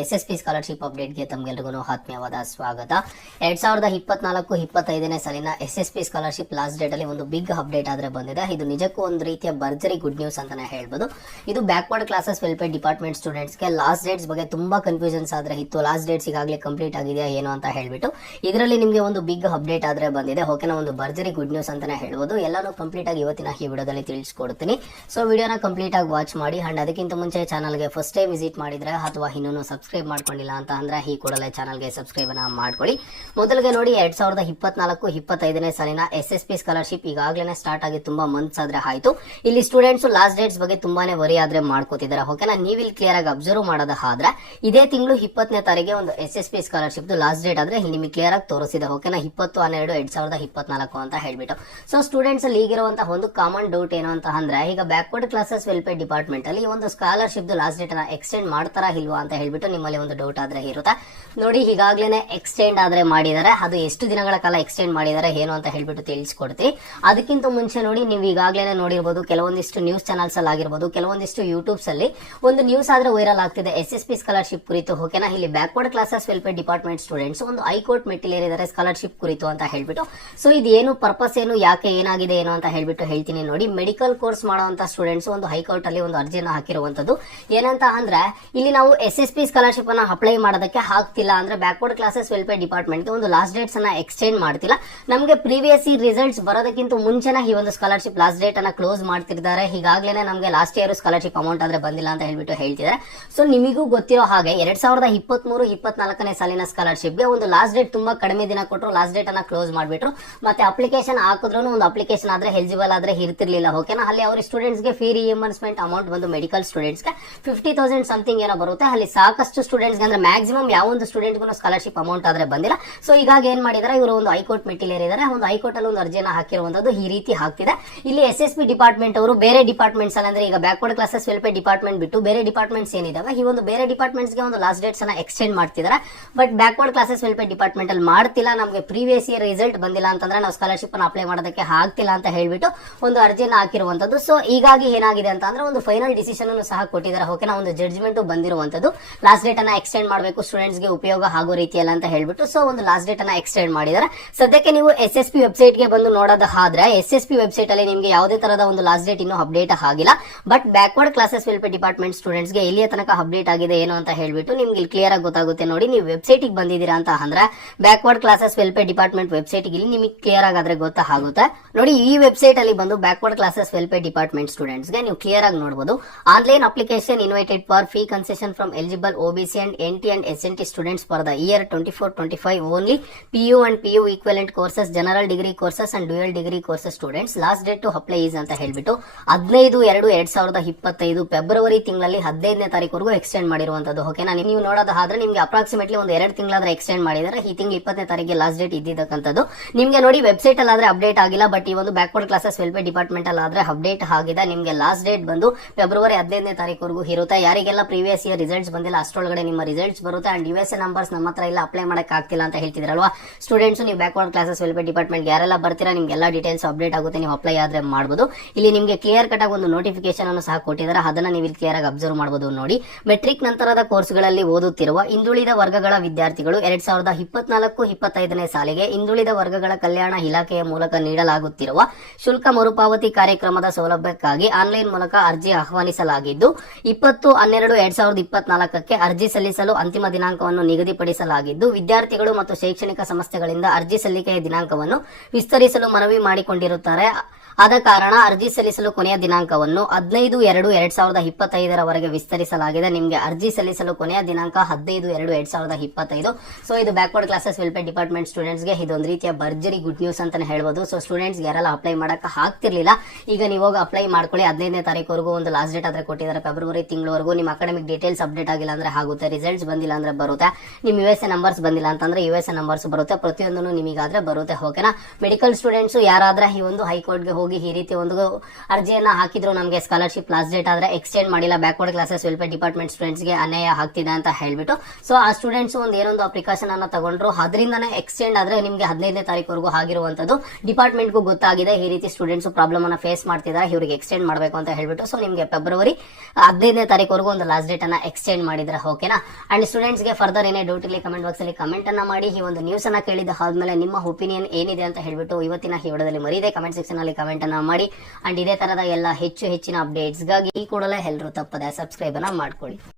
SSP scholarship ಅಪ್ಡೇಟ್ಗೆ ತಮಗೆಲ್ಲರಿಗೂ ಆತ್ಮೀಯವಾದ ಸ್ವಾಗತ. 2024-25ನೇ ಸಾಲಿನ SSP ಸ್ಕಾಲರ್ಶಿಪ್ ಲಾಸ್ಟ್ ಡೇಟ್ ಅಲ್ಲಿ ಒಂದು ಬಿಗ್ ಅಪ್ಡೇಟ್ ಆದ್ರೆ ಬಂದಿದೆ. ಇದು ನಿಜಕ್ಕೂ ಒಂದು ರೀತಿಯ ಭರ್ಜರಿ ಗುಡ್ ನ್ಯೂಸ್ ಅಂತಾನೆ ಹೇಳ್ಬೋದು. ಇದು backward classes welfare department students ಗೆ ಲಾಸ್ಟ್ ಡೇಟ್ಸ್ ಬಗ್ಗೆ ತುಂಬಾ ಕನ್ಫ್ಯೂಷನ್ಸ್ ಆದ್ರೆ ಇತ್ತು. ಲಾಸ್ಟ್ ಡೇಟ್ಸ್ ಈಗಾಗಲೇ ಕಂಪ್ಲೀಟ್ ಆಗಿದೆಯಾ ಏನು ಅಂತ ಹೇಳ್ಬಿಟ್ಟು ಇದರಲ್ಲಿ ನಿಮಗೆ ಒಂದು ಬಿಗ್ ಅಪ್ಡೇಟ್ ಆದ್ರೆ ಬಂದಿದೆ. ಓಕೆನಾ, ಒಂದು ಭರ್ಜರಿ ಗುಡ್ ನ್ಯೂಸ್ ಅಂತಾನೆ ಹೇಳ್ಬೋದು. ಎಲ್ಲಾನು ಕಂಪ್ಲೀಟ್ ಆಗಿ ಇವತ್ತಿನ ಈ ವಿಡಿಯೋದಲ್ಲಿ ತಿಳಿಸ್ಕೊಡ್ತೀನಿ. ಸೊ ವಿಡಿಯೋನ ಕಂಪ್ಲೀಟ್ ಆಗಿ ವಾಚ್ ಮಾಡಿ. ಅಂಡ್ ಅದಕ್ಕಿಂತ ಮುಂಚೆ ಚಾನಲ್ಗೆ ಫಸ್ಟ್ ಟೈಮ್ ವಿಸಿಟ್ ಮಾಡಿದ್ರೆ ಅಥವಾ ಇನ್ನೂ ಸಬ್ಸ್ಕ್ರೈಬ್ ಮಾಡ್ಕೊಂಡಿಲ್ಲ ಅಂತ ಅಂದ್ರೆ ಈ ಕೂಡಲೇ ಚಾನಲ್ಗೆ ಸಬ್ಸ್ಕ್ರೈಬ್ ಅನ್ನ ಮಾಡ್ಕೊಳ್ಳಿ. ಮೊದಲಿಗೆ ನೋಡಿ, 2024-25ನೇ ಸಾಲಿನ SSP ಸ್ಕಾಲರ್ಶಿಪ್ ಈಗಾಗಲೇ ಸ್ಟಾರ್ಟ್ ಆಗಿ ತುಂಬಾ ಮಂತ್ಸ್ ಆದ್ರೆ ಆಯ್ತು. ಇಲ್ಲಿ ಸ್ಟೂಡೆಂಟ್ಸ್ ಲಾಸ್ಟ್ ಡೇಟ್ಸ್ ಬಗ್ಗೆ ತುಂಬಾನೇ ವರಿ ಆದ್ರೆ ಮಾಡ್ಕೋತಿದ್ದಾರೆ. ಓಕೆನಾ, ನೀವು ಇಲ್ಲಿ ಕ್ಲಿಯರ್ ಆಗಿ ಅಬ್ಸರ್ವ್ ಮಾಡೋದಾದ್ರೆ ಇದೇ ತಿಂಗಳು 20ನೇ ತಾರೀಕಿಗೆ ಒಂದು SSP ಸ್ಕಾಲರ್ಶಿಪ್ ಲಾಸ್ಟ್ ಡೇಟ್ ಆದ್ರೆ ಇಲ್ಲಿ ನಿಮಗೆ ಕ್ಲಿಯರ್ ಆಗಿ ತೋರಿಸಿದೆ. ಓಕೆನಾ, 20/12/2024 ಅಂತ ಹೇಳ್ಬಿಟ್ಟು. ಸೊ ಸ್ಟೂಡೆಂಟ್ಸ್ ಅಲ್ಲಿ ಈಗಿರುವಂತಹ ಒಂದು ಕಾಮನ್ ಡೌಟ್ ಏನು ಅಂತ ಅಂದ್ರೆ, ಈಗ ಬ್ಯಾಕ್ವರ್ಡ್ ಕ್ಲಾಸಸ್ ವೆಲ್ಫೇರ್ ಡಿಪಾರ್ಟ್ಮೆಂಟ್ ಅಲ್ಲಿ ಒಂದು ಸ್ಕಾಲರ್ಶಿಪ್ ಲಾಸ್ಟ್ ಡೇಟ್ ಅನ್ನ ಎಕ್ಸ್ಟೆಂಡ್ ಮಾಡ್ತಾರಾ ಇಲ್ವಾ ಅಂತ ಹೇಳ್ಬಿಟ್ಟು ನಿಮ್ಮಲ್ಲಿ ಒಂದು ಡೌಟ್ ಆದ್ರೆ ಇರುತ್ತೆ. ನೋಡಿ, ಈಗಾಗಲೇ ಎಕ್ಸ್ಟೆಂಡ್ ಆದ್ರೆ ಮಾಡಿದ್ದಾರೆ. ಅದು ಎಷ್ಟು ದಿನಗಳ ಕಾಲ ಎಕ್ಸ್ಟೆಂಡ್ ಮಾಡಿದ್ದಾರೆ ಏನು ಅಂತ ಹೇಳ್ಬಿಟ್ಟು ತಿಳಿಸ್ಕೊಡ್ತೀನಿ. ಅದಕ್ಕಿಂತ ಮುಂಚೆ ನೋಡಿ, ನೀವು ಈಗಾಗಲೇ ನೋಡಿರ್ಬೋದು ಕೆಲವೊಂದಿಷ್ಟು ನ್ಯೂಸ್ ಚಾನಲ್ಸ್ ಅಲ್ಲಿ ಆಗಿರ್ಬೋದು, ಕೆಲವೊಂದಿಷ್ಟು ಯೂಟ್ಯೂಬ್ಸ್ ಅಲ್ಲಿ ಒಂದು ನ್ಯೂಸ್ ಆದ್ರೆ ವೈರಲ್ ಆಗ್ತಿದೆ SSP ಸ್ಕಾಲರ್ಶಿಪ್ ಕುರಿತು. ಓಕೆನಾ, ಇಲ್ಲಿ backward classes welfare department students ಒಂದು ಹೈಕೋರ್ಟ್ ಮೆಟ್ಟಿಲೇರಿದ್ದಾರೆ ಸ್ಕಾಲರ್ಶಿಪ್ ಕುರಿತು ಅಂತ ಹೇಳ್ಬಿಟ್ಟು. ಸೊ ಇದು ಏನು ಪರ್ಪಸ್ ಏನು, ಯಾಕೆ ಏನಾಗಿದೆ ಏನು ಅಂತ ಹೇಳ್ಬಿಟ್ಟು ಹೇಳ್ತೀನಿ. ನೋಡಿ, ಮೆಡಿಕಲ್ ಕೋರ್ಸ್ ಮಾಡುವಂತ ಸ್ಟೂಡೆಂಟ್ಸ್ ಒಂದು ಹೈಕೋರ್ಟ್ ಅಲ್ಲಿ ಒಂದು ಅರ್ಜಿಯನ್ನು ಹಾಕಿರುವಂತದ್ದು. ಏನಂತ ಅಂದ್ರೆ, ಇಲ್ಲಿ ನಾವು SSP ಸ್ಕಾಲರ್ಶಿಪ್ ಅನ್ನ ಅಪ್ಲೈ ಮಾಡೋದಕ್ಕೆ ಆಗ್ತಿಲ್ಲ ಅಂದ್ರೆ ಬ್ಯಾಕ್ವರ್ಡ್ ಕ್ಲಾಸಸ್ ವೆಲ್ಫೇರ್ ಡಿಪಾರ್ಟ್ಮೆಂಟ್ ಒಂದು ಲಾಸ್ಟ್ ಡೇಟ್ಸ್ ಅನ್ನ ಎಕ್ಸ್ಟೆಂಡ್ ಮಾಡ್ತಿಲ್ಲ. ನಮಗೆ ಪ್ರೀವಿಯಸ್ ಇಯರ್ ರಿಸಲ್ಟ್ಸ್ ಬರೋದಕ್ಕಿಂತ ಮುಂಚೆನ ಈ ಒಂದು ಸ್ಕಾಲರ್ಶಿಪ್ ಲಾಸ್ಟ್ ಡೇಟ್ ಅನ್ನ ಕ್ಲೋಸ್ ಮಾಡ್ತಿದ್ದಾರೆ. ಹೀಗಾಗ್ಲೇನೆ ನಮಗೆ ಲಾಸ್ಟ್ ಇಯರ್ ಸ್ಕಾಲರ್ಶಿಪ್ ಅಮೌಂಟ್ ಆದ್ರೆ ಬಂದಿಲ್ಲ ಅಂತ ಹೇಳ್ಬಿಟ್ಟು ಹೇಳ್ತಿದ್ದಾರೆ. ಸೊ ನಿಮಗೂ ಗೊತ್ತಿರೋ ಹಾಗೆ 2023-24ನೇ ಸಾಲಿನ ಸ್ಕಾಲರ್ಶಿಪ್ ಗೆ ಒಂದು ಲಾಸ್ಟ್ ಡೇಟ್ ತುಂಬಾ ಕಡಿಮೆ ದಿನ ಕೊಟ್ಟರು, ಲಾಸ್ಟ್ ಡೇಟ್ ಅನ್ನ ಕ್ಲೋಸ್ ಮಾಡ್ಬಿಟ್ರು. ಮತ್ತೆ ಅಪ್ಲಿಕೇಶನ್ ಹಾಕಿದ್ರು ಒಂದು ಅಪ್ಲಿಕೇಶನ್ ಆದ್ರೆ ಎಲಿಜಿಬಲ್ ಆದ್ರೆ ಇರ್ತಿರ್ಲಿಲ್ಲ. ಓಕೆನಾ, ಅಲ್ಲಿ ಅವ್ರ ಸ್ಟೂಡೆಂಟ್ಸ್ ಗೆ ಫೀ ರಿಯಂಬರ್ಸ್ಮೆಂಟ್ ಅಮೌಂಟ್ ಬಂದು ಮೆಡಿಕಲ್ ಸ್ಟೂಡೆಂಟ್ಸ್ ಗೆ 50,000 ಸಮಥಿಂಗ್ ಏನೋ ಬರುತ್ತೆ. ಅಲ್ಲಿ ಸಾಕಷ್ಟು ಸ್ಟೂಡೆಂಟ್ಸ್ ಅಂದ್ರೆ ಮ್ಯಾಕ್ಸಿಮಮ್ ಯಾವ ಒಂದು ಸ್ಟೂಡೆಂಟ್ ಗೂ ಸ್ಕಾಲರ್ಶಿಪ್ ಅಮೌಂಟ್ ಆದ್ರೆ ಬಂದಿಲ್ಲ. ಸೊ ಈಗ ಏನ್ ಮಾಡಿದಾರೆ, ಇವರು ಒಂದು ಹೈಕೋರ್ಟ್ ಮೆಟ್ಟಿಲೇರಿದ್ದಾರೆ. ಒಂದು ಹೈಕೋರ್ಟ್ ಅಲ್ಲಿ ಒಂದು ಅರ್ಜಿಯನ್ನ ಹಾಕಿರುವಂತದ್ದು ಈ ರೀತಿ ಆಗ್ತಿದೆ. ಇಲ್ಲಿ SSP ಡಿಪಾರ್ಟ್ಮೆಂಟ್ ಅವರು ಬೇರೆ ಡಿಪಾರ್ಟ್ಮೆಂಟ್ಸ್ ಅಂದ್ರೆ ಈಗ ಬ್ಯಾಕ್ವರ್ಡ್ ಕ್ಲಾಸಸ್ ವೆಲ್ಫೇರ್ ಡಿಪಾರ್ಟ್ಮೆಂಟ್ ಬಿಟ್ಟು ಬೇರೆ ಡಿಪಾರ್ಟ್ಮೆಂಟ್ಸ್ ಏನಿದಾವೆ, ಈ ಒಂದು ಬೇರೆ ಡಿಪಾರ್ಟ್ಮೆಂಟ್ಸ್ ಗೆ ಒಂದು ಲಾಸ್ಟ್ ಡೇಟ್ಸ್ ಅನ್ನ ಎಕ್ಸ್ಟೆಂಡ್ ಮಾಡ್ತಿದ್ದಾರೆ. But backward classes welfare department ಅಲ್ಲಿ ಮಾಡ್ತಿಲ್ಲ. ನಮಗೆ ಪ್ರೀವಿಯಸ್ ಇಯರ್ ರಿಸಲ್ಟ್ ಬಂದಿಲ್ಲ ಅಂತಂದ್ರೆ ನಾವು ಸ್ಕಾಲರ್ಶಿಪ್ ಅನ್ನ ಅಪ್ಲೈ ಮಾಡೋದಕ್ಕೆ ಆಗ್ತಿಲ್ಲ ಅಂತ ಹೇಳ್ಬಿಟ್ಟು ಒಂದು ಅರ್ಜಿಯನ್ನ ಹಾಕಿರುವಂತದ್ದು. ಸೊ ಹೀಗಾಗಿ ಏನಾಗಿದೆ ಅಂತ ಅಂದ್ರೆ ಒಂದು ಫೈನಲ್ ಡಿಸಿಷನ್ ಅನ್ನು ಸಹ ಕೊಟ್ಟಿದ್ದಾರೆ. ಓಕೆನಾ, ಒಂದು ಜಡ್ಜ್ಮೆಂಟ್ ಬಂದಿರುವಂತದ್ದು ಲಾಸ್ಟ್ ಡೇಟ್ ಅನ್ನ ಎಕ್ಸ್ಟೆಂಡ್ ಮಾಡಬೇಕು ಸ್ಟೂಡೆಂಟ್ಸ್ ಗೆ ಉಪಯೋಗ ಆಗೋ ರೀತಿಯಲ್ಲ ಅಂತ ಹೇಳ್ಬಿಟ್ಟು. ಸೊ ಒಂದು ಲಾಸ್ಟ್ ಡೇಟ್ ಅನ್ನ ಎಕ್ಸ್ಟೆಂಡ್ ಮಾಡಿದ್ದಾರೆ. ಸದ್ಯಕ್ಕೆ ನೀವು SSP ವೆಬ್ಸೈಟ್ ಗೆ ಬಂದು ನೋಡೋದಾದ್ರೆ SSP ವೆಬ್ಸೈಟ್ ಅಲ್ಲಿ ನಿಮಗೆ ಯಾವುದೇ ತರಹದ ಒಂದು ಲಾಸ್ಟ್ ಡೇಟ್ ಇನ್ನೂ ಅಪ್ಡೇಟ್ ಆಗಿಲ್ಲ. But backward classes welfare department students ಗೆ ಎಲ್ಲಿಯ ತನಕ ಅಪ್ಡೇಟ್ ಆಗಿದೆ ಏನು ಅಂತ ಹೇಳ್ಬಿಟ್ಟು ನಿಮ್ಗೆ ಇಲ್ಲಿ ಕ್ಲಿಯರ್ ಆಗಿ ಗೊತ್ತಾಗುತ್ತೆ. ನೋಡಿ, ನೀವು ವೆಬ್ಸೈಟ್ ಗೆ ಬಂದಿದ್ದೀರಾ ಅಂತ ಅಂದ್ರೆ backward classes welfare department website ಗೆ ನಿಮಗೆ ಕ್ಲಿಯರ್ ಆಗಾದ್ರೆ ಗೊತ್ತಾಗುತ್ತೆ. ನೋಡಿ, ಈ ವೆಬ್ಸೈಟ್ ಅಲ್ಲಿ ಬಂದು backward classes welfare department students ಗೆ ನೀವು ಕ್ಲಿಯರ್ ಆಗಿ ನೋಡಬಹುದು. Online application invited for fee concession from eligible OBC and NT and SNT students for the year 24-25 only PU and PU equivalent courses, general degree courses and dual degree courses students. Last date to apply is ಅಂತ ಹೇಳ್ಬಿಟ್ಟು 15/2/2025 February ತಿಂಗಳಲ್ಲಿ 15ನೇ ತಾರೀಕುವರೆಗೂ extend ಮಾಡಿರುವಂತದ್ದು. ಓಕೆನಾ, ನೀವು ನೋಡೋದಾದ್ರೆ ನಿಮ್ಗೆ approximately ಒಂದು 2 ತಿಂಗಳಾದ್ರೆ extend ಮಾಡಿದ್ದಾರೆ. ಈ ತಿಂಗಳು 20ನೇ ತಾರೀಕಿಗೆ ಲಾಸ್ಟ್ ಡೇಟ್ ಇದ್ದಿದ್ದಕ್ಕಂಥದ್ದು. ನಿಮ್ಗೆ ನೋಡಿ, ವೆಬ್ಸೈಟ್ ಅಲ್ಲಿ ಆದ್ರೆ ಅಪ್ಡೇಟ್ ಆಗಿಲ್ಲ. ಬಟ್ ಈ ಒಂದು ಬ್ಯಾಕ್ವರ್ಡ್ ಕ್ಲಾಸಸ್ ವೆಲ್ಫೇರ್ ಡಿಪಾರ್ಟ್ಮೆಂಟ್ ಅಲ್ಲಿ ಆದ್ರೆ ಅಪ್ಡೇಟ್ ಆಗಿದೆ. ನಿಮ್ಗೆ ಲಾಸ್ಟ್ ಡೇಟ್ ಬಂದು ಫೆಬ್ರವರಿ 15ನೇ ತಾರೀಕುವರೆಗೂ ಇರುತ್ತೆ. ಯಾರಿಗೆಲ್ಲ ಪ್ರೀವಿಯಸ್ ಇಯರ್ ರಿಸಲ್ಟ್ಸ್ ಬಂದಿಲ್ಲ ಅಷ್ಟೊಳಗಡೆ ನಿಮ್ಮ ರಿಸಲ್ಟ್ಸ್ ಬರುತ್ತೆ. ಅಂಡ್ USA ನಂಬರ್ಸ್ ನಮ್ಮ ಹತ್ರ ಇಲ್ಲ, ಅಪ್ಲೈ ಮಾಡಕ್ ಆಗ್ತಿಲ್ಲ ಅಂತ ಹೇಳ್ತಿದ್ರಲ್ವಾ ಸ್ಟೂಡೆಂಟ್ಸ್, ನೀವು ಬ್ಯಾಕ್ವರ್ಡ್ ಕ್ಲಾಸಸ್ ವೆಲ್ಫೇರ್ ಡಿಪಾರ್ಟ್ಮೆಂಟ್ ಯಾರೆಲ್ಲ ಬರ್ತೀರಾ ನಿಮ್ಗೆಲ್ಲ ಡೀಟೇಲ್ಸ್ ಅಪ್ಡೇಟ್ ಆಗುತ್ತೆ. ನೀವು ಅಪ್ಲೈ ಆದ್ರೆ ಮಾಡಬಹುದು. ಇಲ್ಲಿ ನಿಮಗೆ ಕ್ಲಿಯರ್ ಕಟ್ ಆಗಿ ಒಂದು ನೋಟಿಫಿಕೇಶನ್ ಅನ್ನು ಸಹ ಕೊಟ್ಟಿದ್ದಾರೆ. ಅದನ್ನ ನೀವು ಇಲ್ಲಿ ಕ್ಲಿಯರ್ ಆಗಿ ಅಬ್ಸರ್ವ್ ಮಾಡಬಹುದು. ನೋಡಿ, ಮೆಟ್ರಿಕ್ ನಂತರದ ಕೋರ್ಸ್ಗಳಲ್ಲಿ ಓದುತ್ತಿರುವ ಹಿಂದುಳಿದ ವರ್ಗಗಳ ವಿದ್ಯಾರ್ಥಿಗಳು 2024-25ನೇ ಸಾಲಿಗೆ ಹಿಂದುಳಿದ ವರ್ಗಗಳ ಕಲ್ಯಾಣ ಇಲಾಖೆಯ ಮೂಲಕ ನೀಡಲಾಗುತ್ತಿರುವ ಶುಲ್ಕ ಮರುಪಾವತಿ ಕಾರ್ಯಕ್ರಮದ ಸೌಲಭ್ಯಕ್ಕಾಗಿ ಆನ್ಲೈನ್ ಮೂಲಕ ಅರ್ಜಿ ಆಹ್ವಾನಿಸಲಾಗಿದ್ದು 20/12/2024ಕ್ಕೆ ಅರ್ಜಿ ಸಲ್ಲಿಸಲು ಅಂತಿಮ ದಿನಾಂಕವನ್ನು ನಿಗದಿಪಡಿಸಲಾಗಿದ್ದು, ವಿದ್ಯಾರ್ಥಿಗಳು ಮತ್ತು ಶೈಕ್ಷಣಿಕ ಸಂಸ್ಥೆಗಳಿಂದ ಅರ್ಜಿ ಸಲ್ಲಿಕೆಯ ದಿನಾಂಕವನ್ನು ವಿಸ್ತರಿಸಲು ಮನವಿ ಮಾಡಿಕೊಂಡಿರುತ್ತಾರೆ. ಆದ ಕಾರಣ ಅರ್ಜಿ ಸಲ್ಲಿಸಲು ಕೊನೆಯ ದಿನಾಂಕವನ್ನು 15/2/2025 ವಿಸ್ತರಿಸಲಾಗಿದೆ. ನಿಮಗೆ ಅರ್ಜಿ ಸಲ್ಲಿಸಲು ಕೊನೆಯ ದಿನಾಂಕ 15/2/2025. ಸೊ ಇದು backward classes welfare department students ಗೆ ಇದೊಂದು ರೀತಿಯ ಭರ್ಜರಿ ಗುಡ್ ನ್ಯೂಸ್ ಅಂತಾನೆ ಹೇಳ್ಬೋದು. ಸೊ ಸ್ಟೂಡೆಂಟ್ಸ್ ಯಾರೆಲ್ಲ ಅಪ್ಲೈ ಮಾಡಕ್ಕೆ ಆಗ್ತಿರ್ಲಿಲ್ಲ, ಈಗ ನೀವು ಹೋಗಿ ಅಪ್ಲೈ ಮಾಡ್ಕೊಳ್ಳಿ. 15ನೇ ತಾರೀಕುವರೆಗೂ ಒಂದು ಲಾಸ್ಟ್ ಡೇಟ್ ಆದ್ರೆ ಕೊಟ್ಟಿದ್ದಾರೆ. ಫೆಬ್ರವರಿ ತಿಂಗಳವರೆಗೂ ನಿಮ್ಮ ಅಕಾಡೆಮಿಕ್ ಡೀಟೇಲ್ಸ್ ಅಪ್ಡೇಟ್ ಆಗಿಲ್ಲ ಅಂದ್ರೆ ಆಗುತ್ತೆ, ರಿಸಲ್ಟ್ಸ್ ಬಂದಿಲ್ಲ ಅಂದ್ರೆ ಬರುತ್ತೆ, ನಿಮ್ USA ನಂಬರ್ಸ್ ಬಂದಿಲ್ಲ ಅಂತಂದ್ರೆ USA ನಂಬರ್ಸ್ ಬರುತ್ತೆ, ಪ್ರತಿಯೊಂದನ್ನು ನಿಮಗಾದ್ರೆ ಬರುತ್ತೆ. ಓಕೆನಾ, ಮೆಡಿಕಲ್ ಸ್ಟೂಡೆಂಟ್ಸ್ ಯಾರಾದ್ರೆ ಈ ಒಂದು ಹೈಕೋರ್ಟ್ಗೆ ಹೋಗಿ ಈ ರೀತಿ ಒಂದು ಅರ್ಜಿಯನ್ನ ಹಾಕಿದ್ರು, ನಮಗೆ ಸ್ಕಾಲರ್ಶಿಪ್ ಲಾಸ್ಟ್ ಡೇಟ್ ಆದ್ರೆ ಎಕ್ಸ್ಟೆಂಡ್ ಮಾಡಿಲ್ಲ, backward classes welfare department students ಗೆ ಅನ್ಯಾಯ ಆಗ್ತಿದೆ ಅಂತ ಹೇಳ್ಬಿಟ್ಟು ಸೊ ಆ ಸ್ಟೂಡೆಂಟ್ಸ್ ಏನೊಂದು ಪ್ರಿಕಾಷನ್ ಅನ್ನ ತಗೊಂಡ್ರು, ಅದರಿಂದನೇ ಎಕ್ಸ್ಟೆಂಡ್ ಆದ್ರೆ ನಿಮಗೆ 15ನೇ ತಾರೀಕುವರೆಗೂ ಆಗಿರುವಂತದ್ದು ಡಿಪಾರ್ಟ್ಮೆಂಟ್ಗೂ ಗೊತ್ತಾಗಿದೆ. ಈ ರೀತಿ ಸ್ಟೂಡೆಂಟ್ಸ್ ಪ್ರಾಬ್ಲಮ್ ಅನ್ನ ಫೇಸ್ ಮಾಡ್ತಿದ್ದಾರೆ, ಇವರಿಗೆ ಎಕ್ಸ್ಟೆಂಡ್ ಮಾಡಬೇಕು ಅಂತ ಹೇಳ್ಬಿಟ್ಟು ಸೊ ನಿಮಗೆ ಫೆಬ್ರವರಿ 15ನೇ ತಾರೀಕುವರೆಗೂ ಒಂದು ಲಾಸ್ಟ್ ಡೇಟ್ ಅನ್ನ ಎಕ್ಸ್ಟೆಂಡ್ ಮಾಡಿದ್ರೆ ಓಕೆನಾ. ಅಂಡ್ ಸ್ಟೂಡೆಂಟ್ಸ್ ಗೆ ಫರ್ದರ್ ಏನೇ ಡೌಟ್ ಇಲ್ಲಿ ಕಮೆಂಟ್ ಬಾಕ್ಸ್ ಅಲ್ಲಿ ಕಮೆಂಟ್ ಅನ್ನ ಮಾಡಿ. ಈ ಒಂದು ನ್ಯೂಸ್ ಅನ್ನ ಕೇಳಿದ ಆದ್ಮೇಲೆ ನಿಮ್ಮ ಒಪಿನಿಯನ್ ಏನಿದೆ ಅಂತ ಹೇಳ್ಬಿಟ್ಟು ಇವತ್ತಿನ ಈ ವಿಡಿಯೋದಲ್ಲಿ ಮರೀದೆ ಕಮೆಂಟ್ ಸೆಕ್ಷನ್ ಅಲ್ಲಿ ಕಮೆಂಟ್ ಅನ್ನ ಮಾಡಿ. ಅಂಡ್ ಇದೇ ತರದ ಎಲ್ಲ ಹೆಚ್ಚಿನ ಅಪ್ಡೇಟ್ಸ್ ಗಾಗಿ ಈ ಕೂಡಲೇ ಎಲ್ಲರೂ ತಪ್ಪದೆ ಸಬ್ಸ್ಕ್ರೈಬ್ ಅನ್ನ ಮಾಡ್ಕೊಳ್ಳಿ.